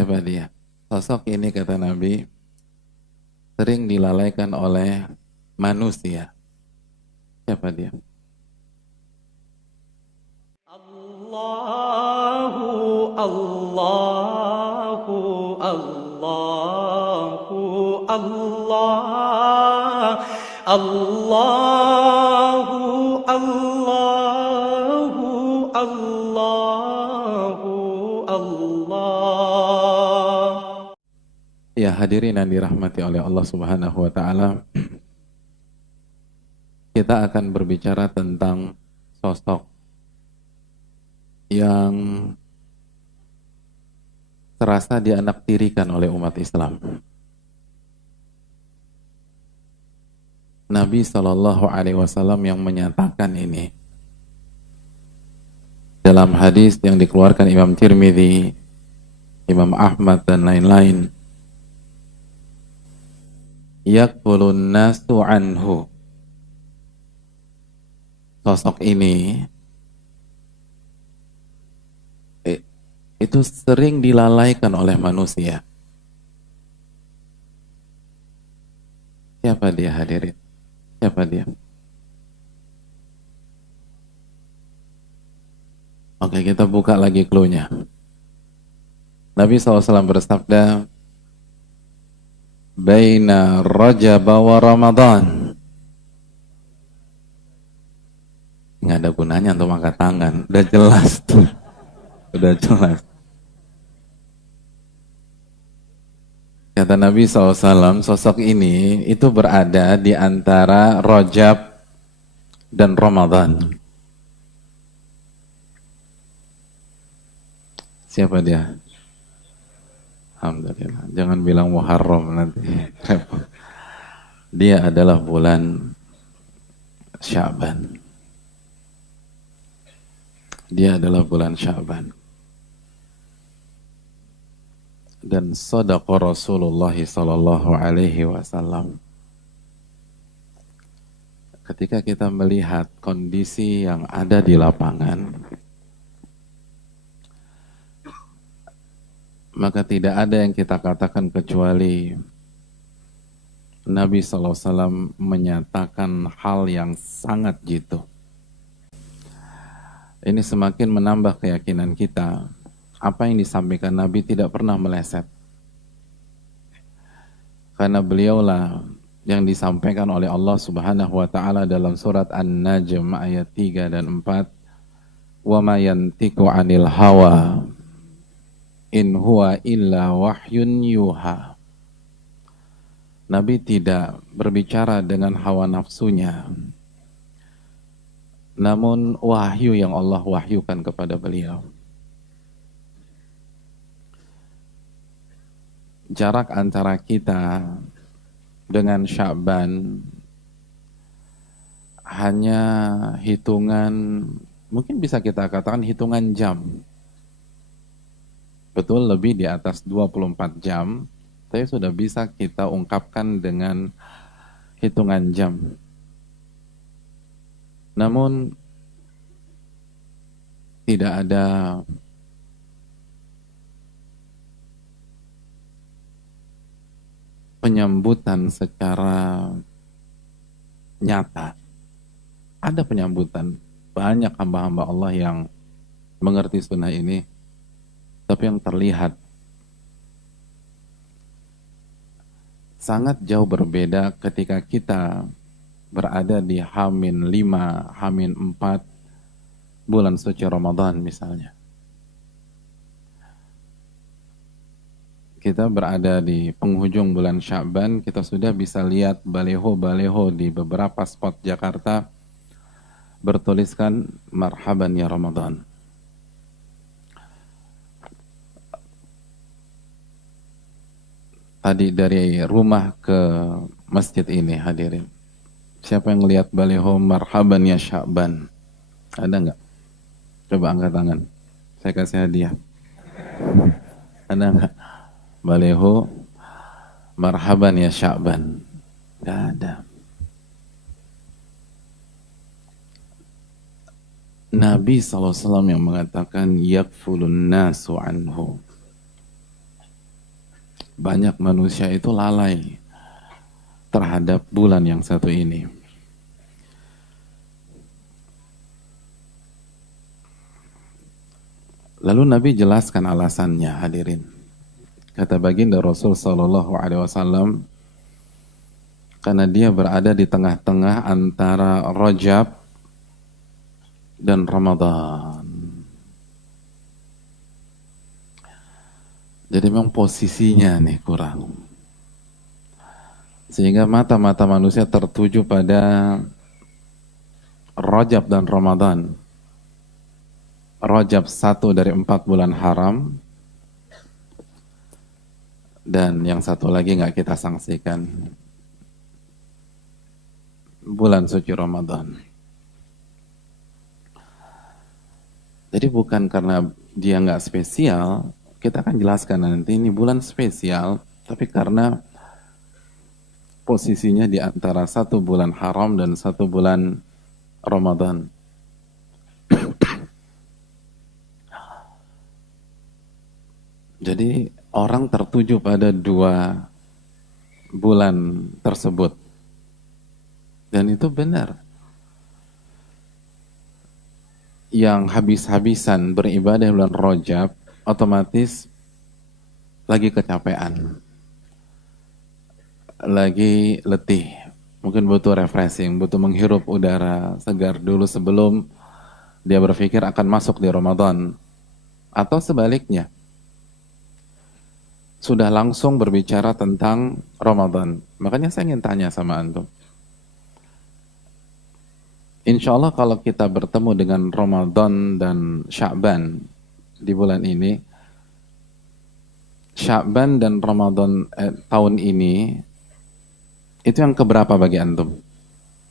Siapa dia? Sosok ini kata Nabi sering dilalaikan oleh manusia. Siapa dia? Allahu Allahu Allahu Allah Allahu Allahu Allahu Allah. Ya, hadirin yang dirahmati oleh Allah Subhanahu wa taala, kita akan berbicara tentang sosok yang terasa dianaktirikan oleh umat Islam. Nabi Shallallahu Alaihi Wasallam yang menyatakan ini dalam hadis yang dikeluarkan Imam Tirmidzi, Imam Ahmad dan lain-lain. Yakfulun nasu anhu. Sosok ini itu sering dilalaikan oleh manusia. Siapa dia, hadirin? Siapa dia? Oke, kita buka lagi clue-nya. Nabi SAW bersabda, Baina Rajab wa Ramadan. Nggak ada gunanya untuk angkat tangan. Udah jelas tuh. Udah jelas. Kata Nabi SAW, sosok ini itu berada di antara Rajab dan Ramadan. Siapa dia? Alhamdulillah. Jangan bilang Muharram nanti. Dia adalah bulan Sya'ban. Dia adalah bulan Sya'ban. Dan shadaqa Rasulullah sallallahu alaihi wasallam. Ketika kita melihat kondisi yang ada di lapangan, maka tidak ada yang kita katakan kecuali Nabi sallallahu alaihi wasallam menyatakan hal yang sangat jitu. Ini semakin menambah keyakinan kita. Apa yang disampaikan Nabi tidak pernah meleset. Karena beliaulah yang disampaikan oleh Allah Subhanahu wa taala dalam surat An-Najm ayat 3 dan 4. Wa ma yantiqu 'anil hawa in huwa illa wahyun yuha. Nabi tidak berbicara dengan hawa nafsunya. Namun wahyu yang Allah wahyukan kepada beliau. Jarak antara kita dengan Sya'ban hanya hitungan, mungkin bisa kita katakan hitungan jam. Betul, lebih di atas 24 jam, tapi sudah bisa kita ungkapkan dengan hitungan jam. Namun tidak ada penyambutan secara nyata. Ada penyambutan. Banyak hamba-hamba Allah yang mengerti sunnah ini, tapi yang terlihat sangat jauh berbeda ketika kita berada di H-5, H-4 bulan suci Ramadan misalnya. Kita berada di penghujung bulan Sya'ban, kita sudah bisa lihat baleho-baleho di beberapa spot Jakarta bertuliskan marhaban ya Ramadan. Tadi dari rumah ke masjid ini, hadirin, siapa yang lihat baleho marhaban ya Sya'ban? Ada nggak? Coba angkat tangan, saya kasih hadiah. Ada nggak? Baleho marhaban ya Sya'ban? Nggak ada. Nabi SAW yang mengatakan yakfulun nasu anhu. banyak manusia itu lalai terhadap bulan yang satu ini. Lalu Nabi jelaskan alasannya, hadirin. Kata baginda Rasul Sallallahu Alaihi Wasallam, karena dia berada di tengah-tengah antara Rajab dan Ramadan. Jadi memang posisinya nih kurang. Sehingga mata-mata manusia tertuju pada Rajab dan Ramadan. Rajab 1 dari 4 bulan haram, dan yang satu lagi nggak kita sanksikan, bulan suci Ramadan. Jadi bukan karena dia nggak spesial, kita akan jelaskan nanti ini bulan spesial, tapi karena posisinya di antara 1 bulan haram dan 1 bulan Ramadan. Jadi orang tertuju pada 2 bulan tersebut. Dan itu benar. Yang habis-habisan beribadah bulan Rajab otomatis lagi kecapean, lagi letih, mungkin butuh refreshing, butuh menghirup udara segar dulu sebelum dia berpikir akan masuk di Ramadan. Atau sebaliknya, sudah langsung berbicara tentang Ramadan. Makanya saya ingin tanya sama antum, insya Allah kalau kita bertemu dengan Ramadan dan Sya'ban di bulan ini, Sya'ban dan Ramadan tahun ini, itu yang keberapa bagi antum?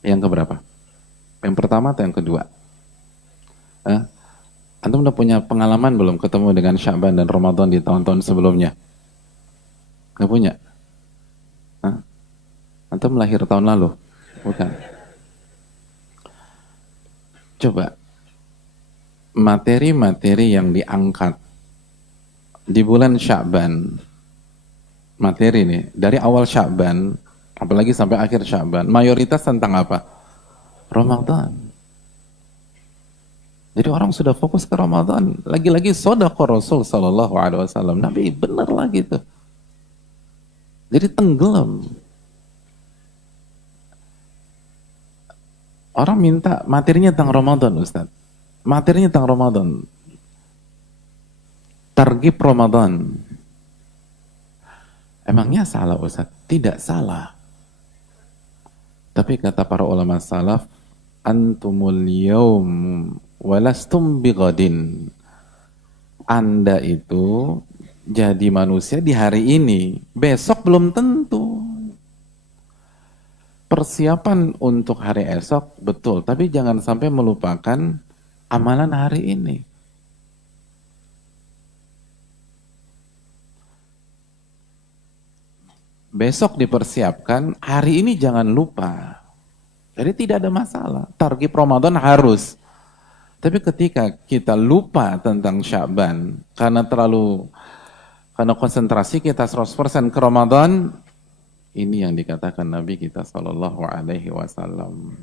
Yang keberapa? Yang pertama atau yang kedua? Antum udah punya pengalaman belum ketemu dengan Sya'ban dan Ramadan di tahun-tahun sebelumnya? Nggak punya? Antum lahir tahun lalu? Bukan. Coba, materi-materi yang diangkat di bulan Sya'ban, materi nih, dari awal Sya'ban, apalagi sampai akhir Sya'ban, mayoritas tentang apa? Ramadan. Jadi orang sudah fokus ke Ramadan. Lagi-lagi shadaqah Rasul Sallallahu Alaihi Wasallam. Nabi benar lagi tuh. Jadi tenggelam. Orang minta materinya tentang Ramadan, Ustaz. Materinya tentang Ramadan. Targhib Ramadan. Emangnya salah, Ustaz? Tidak salah. Tapi kata para ulama salaf, antumul yaum walastum bighadin. Anda itu jadi manusia di hari ini, besok belum tentu. Persiapan untuk hari esok betul, tapi jangan sampai melupakan amalan hari ini. Besok dipersiapkan, hari ini jangan lupa. Jadi tidak ada masalah. Targhib Ramadan harus. Tapi ketika kita lupa tentang Sya'ban karena konsentrasi kita 100% ke Ramadan, ini yang dikatakan Nabi kita Sallallahu Alaihi Wasallam.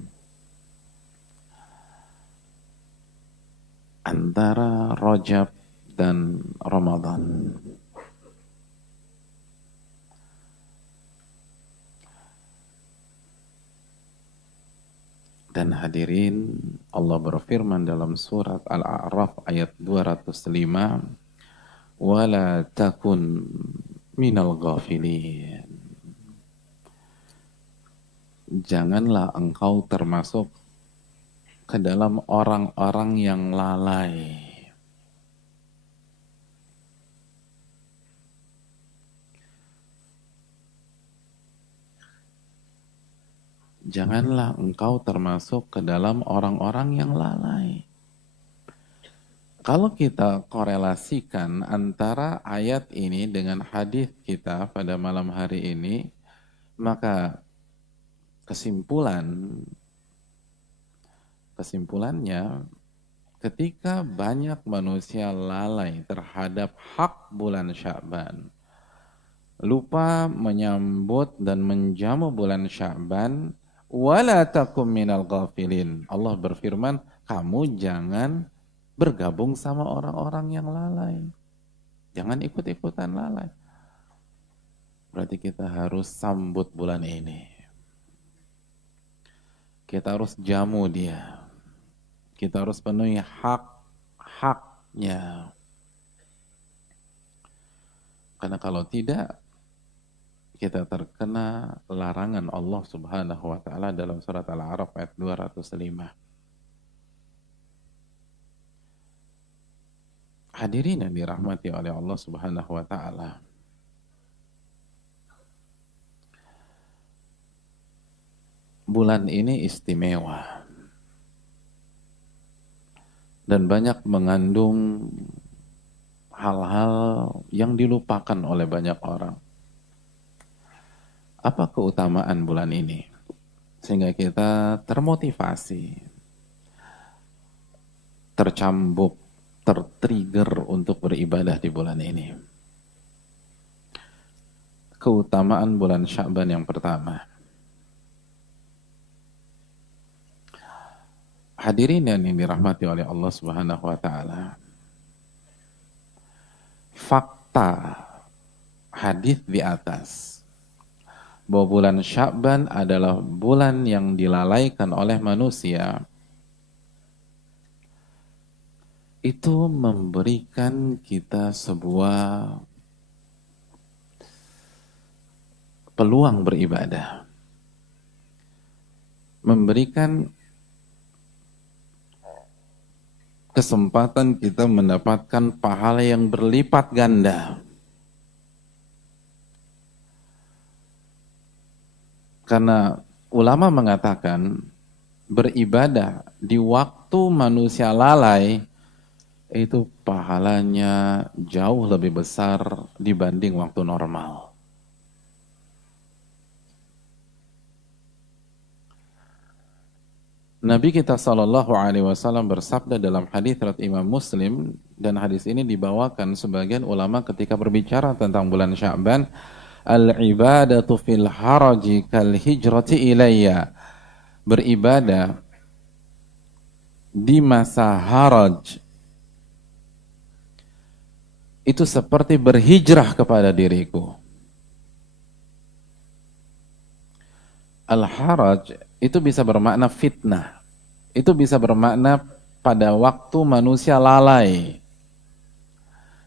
Antara Rajab dan Ramadan. Dan hadirin, Allah berfirman dalam surat Al-A'raf ayat 205, "Wala takun minal ghafilin." Janganlah engkau termasuk ke dalam orang-orang yang lalai. Janganlah engkau termasuk ke dalam orang-orang yang lalai. Kalau kita korelasikan antara ayat ini dengan hadis kita pada malam hari ini, maka kesimpulannya, ketika banyak manusia lalai terhadap hak bulan Sya'ban, lupa menyambut dan menjamu bulan Sya'ban, wala takum minal ghafilin. Allah berfirman, kamu jangan bergabung sama orang-orang yang lalai. Jangan ikut-ikutan lalai. Berarti kita harus sambut bulan ini. Kita harus jamu dia. Kita harus penuhi hak-haknya. Karena kalau tidak, kita terkena larangan Allah Subhanahu wa taala dalam surat Al-A'raf ayat 205. Hadirin yang dirahmati oleh Allah Subhanahu wa taala. Bulan ini istimewa dan banyak mengandung hal-hal yang dilupakan oleh banyak orang. Apa keutamaan bulan ini? Sehingga kita termotivasi, tercambuk, tertrigger untuk beribadah di bulan ini. Keutamaan bulan Sya'ban yang pertama. Hadirin yang dirahmati oleh Allah Subhanahu wa taala. Fakta hadis di atas bahwa bulan Sya'ban adalah bulan yang dilalaikan oleh manusia, itu memberikan kita sebuah peluang beribadah, memberikan kesempatan kita mendapatkan pahala yang berlipat ganda. Karena ulama mengatakan beribadah di waktu manusia lalai itu pahalanya jauh lebih besar dibanding waktu normal. Nabi kita Shallallahu Alaihi Wasallam bersabda dalam hadis riwayat Imam Muslim, dan hadis ini dibawakan sebagian ulama ketika berbicara tentang bulan Sya'ban, al-ibadatu fil haraji kal hijrati ilayya. Beribadah di masa haraj itu seperti berhijrah kepada diriku. Al-haraj itu bisa bermakna fitnah. Itu bisa bermakna pada waktu manusia lalai.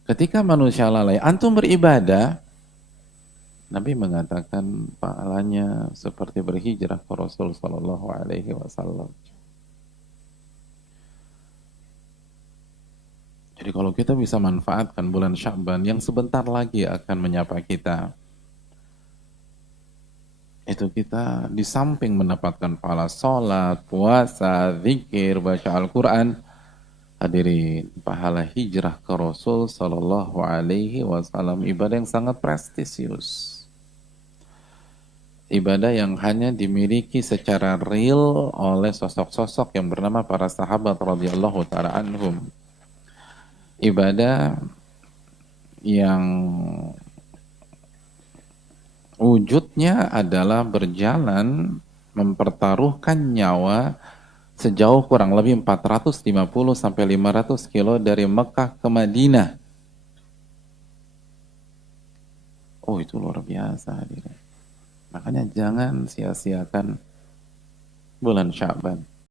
Ketika manusia lalai, antum beribadah, Nabi mengatakan pahalanya seperti berhijrah ke Rasul sallallahu alaihi wasallam. Jadi kalau kita bisa manfaatkan bulan Sya'ban yang sebentar lagi akan menyapa kita, itu kita di samping mendapatkan pahala sholat, puasa, zikir, baca Al-Quran, hadirin, pahala hijrah ke Rasul sallallahu alaihi wasallam, ibadah yang sangat prestisius. Ibadah yang hanya dimiliki secara real oleh sosok-sosok yang bernama para sahabat radhiyallahu ta'ala anhum. Ibadah yang wujudnya adalah berjalan mempertaruhkan nyawa sejauh kurang lebih 450 sampai 500 kilo dari Mekah ke Madinah. Oh, itu luar biasa hadirin. Makanya jangan sia-siakan bulan Sya'ban.